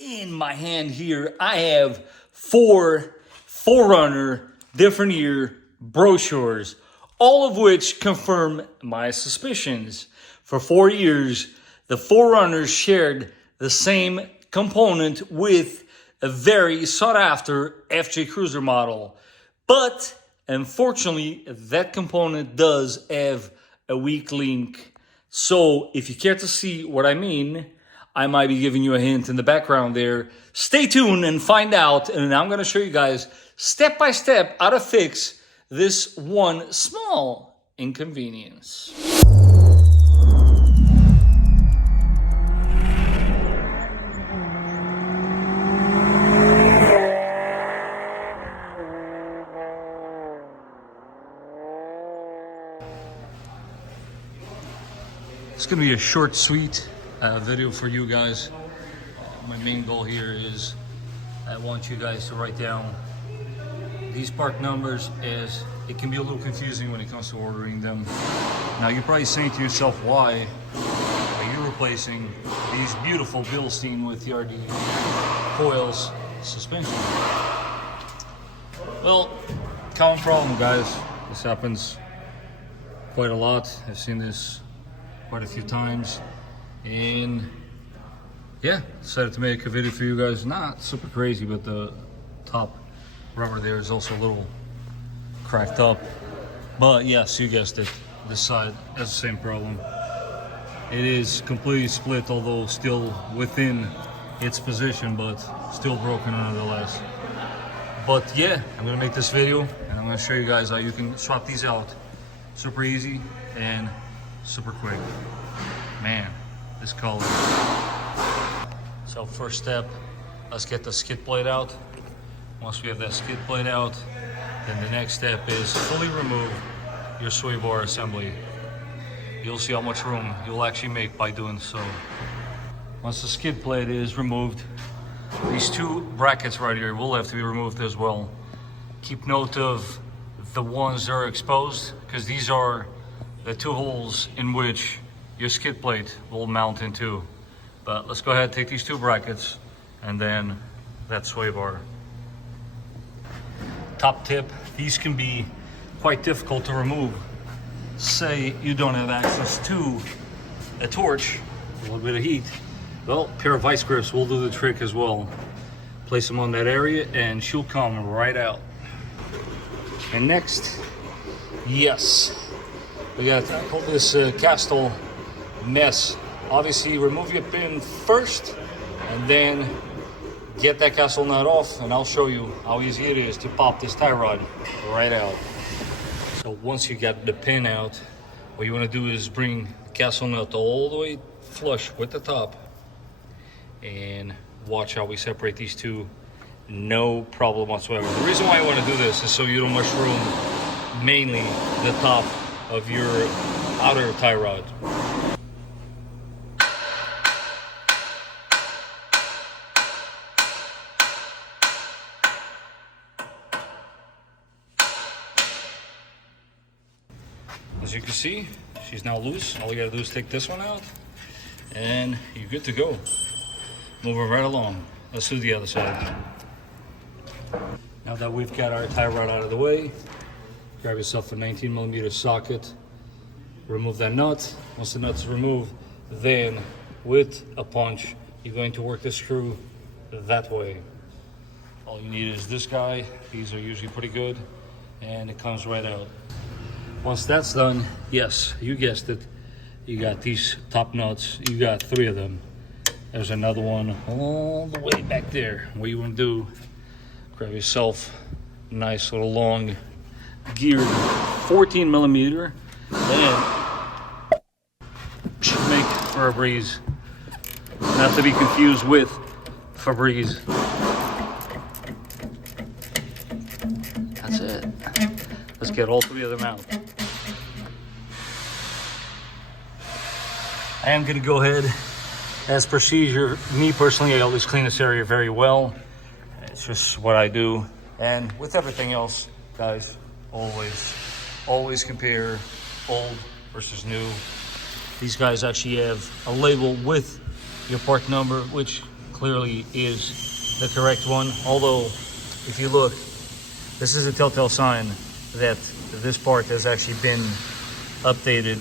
In my hand here, I have 4Runner different year brochures, all of which confirm my suspicions. For 4 years, the 4Runners shared the same component with a very sought after FJ Cruiser model. But unfortunately, that component does have a weak link. So if you care to see what I mean, I might be giving you a hint in the background there. Stay tuned and find out. And I'm going to show you guys step by step how to fix this one small inconvenience. It's going to be a short, sweet video for you guys. My main goal here is I want you guys to write down these part numbers, as it can be a little confusing when it comes to ordering them. Now you're probably saying to yourself, why are you replacing these beautiful Bilstein with TRD coils suspension? Well, common problem, guys. This happens quite a lot. I've seen this quite a few times, and yeah, decided to make a video for you guys. Not super crazy, but the top rubber there is also a little cracked up. But yes, you guessed it, this side has the same problem. It is completely split, although still within its position, but still broken nonetheless. But yeah, I'm gonna make this video and I'm gonna show you guys how you can swap these out. Super easy and super quick. Man, this color. So first step, let's get the skid plate out. Once we have that skid plate out, then the next step is fully remove your sway bar assembly. You'll see how much room you'll actually make by doing so. Once the skid plate is removed, these two brackets right here will have to be removed as well. Keep note of the ones that are exposed, because these are the two holes in which your skid plate will mount into. But let's go ahead and take these two brackets and then that sway bar. Top tip, these can be quite difficult to remove. Say you don't have access to a torch, a little bit of heat. Well, a pair of vice grips will do the trick as well. Place them on that area and she'll come right out. And next, yes, we gotta tackle this castle mess. Obviously, remove your pin first and then get that castle nut off, and I'll show you how easy it is to pop this tie rod right out. So once you get the pin out, what you want to do is bring the castle nut all the way flush with the top and watch how we separate these two. No problem whatsoever. The reason why I want to do this is so you don't mushroom mainly the top of your outer tie rod. As you can see, she's now loose. All you gotta do is take this one out and you're good to go. Moving right along. Let's do the other side. Now that we've got our tie rod out of the way, grab yourself a 19mm socket, remove that nut. Once the nut's removed, then with a punch, you're going to work the screw that way. All you need is this guy. These are usually pretty good, and it comes right out. Once that's done, yes, you guessed it, you got these top nuts. You got 3 of them. There's another one all the way back there. What you want to do, grab yourself a nice little long geared 14mm, and should make for a breeze. Not to be confused with Febreze. That's it. Let's get all 3 of them out. I am going to go ahead, as procedure, me personally, I always clean this area very well. It's just what I do. And with everything else, guys, always compare old versus new. These guys actually have a label with your part number, which clearly is the correct one. Although, if you look, this is a telltale sign that this part has actually been updated.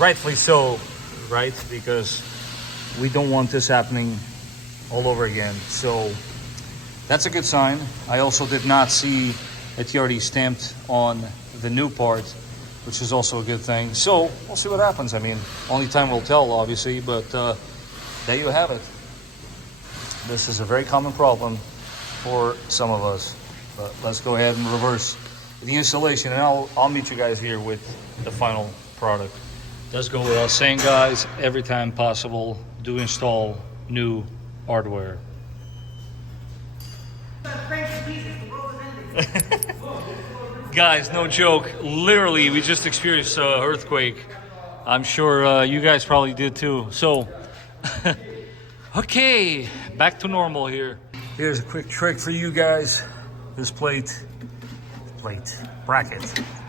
Rightfully so, right? Because we don't want this happening all over again. So that's a good sign. I also did not see a TRD stamped on the new part, which is also a good thing. So we'll see what happens. I mean, only time will tell, obviously, but there you have it. This is a very common problem for some of us. But let's go ahead and reverse the installation, and I'll meet you guys here with the final product. Does go without saying, guys, every time possible, do install new hardware. Guys, no joke. Literally, we just experienced an earthquake. I'm sure you guys probably did too. So, okay, back to normal here. Here's a quick trick for you guys. This bracket,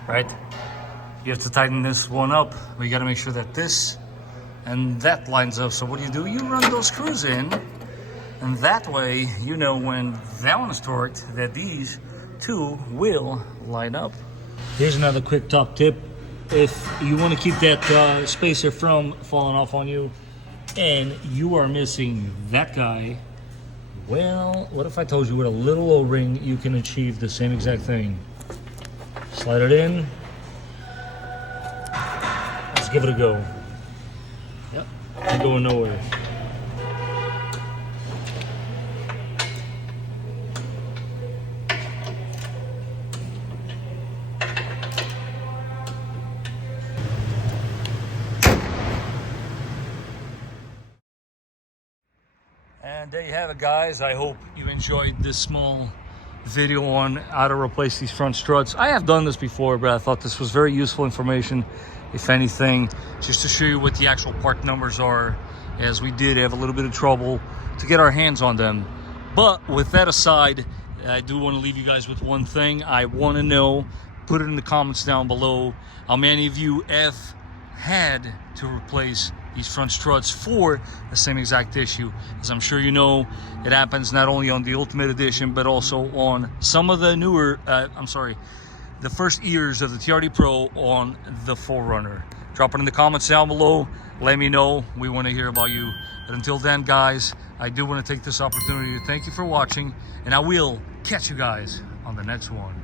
right? You have to tighten this one up. We got to make sure that this and that lines up. So what do? You run those screws in, and that way, you know when that one is torqued, that these two will line up. Here's another quick top tip. If you want to keep that spacer from falling off on you, and you are missing that guy, well, what if I told you with a little O-ring, you can achieve the same exact thing? Slide it in. Let's give it a go. Yep, ain't going nowhere. And there you have it, guys. I hope you enjoyed this small video on how to replace these front struts. I have done this before, but I thought this was very useful information, if anything, just to show you what the actual part numbers are, as we did have a little bit of trouble to get our hands on them. But with that aside, I do want to leave you guys with one thing. I want to know, put it in the comments down below, how many of you have had to replace these front struts for the same exact issue. As I'm sure you know, it happens not only on the Ultimate Edition, but also on some of the newer, the first years of the TRD Pro on the 4Runner. Drop it in the comments down below. Let me know. We want to hear about you. But until then, guys, I do want to take this opportunity to thank you for watching, and I will catch you guys on the next one.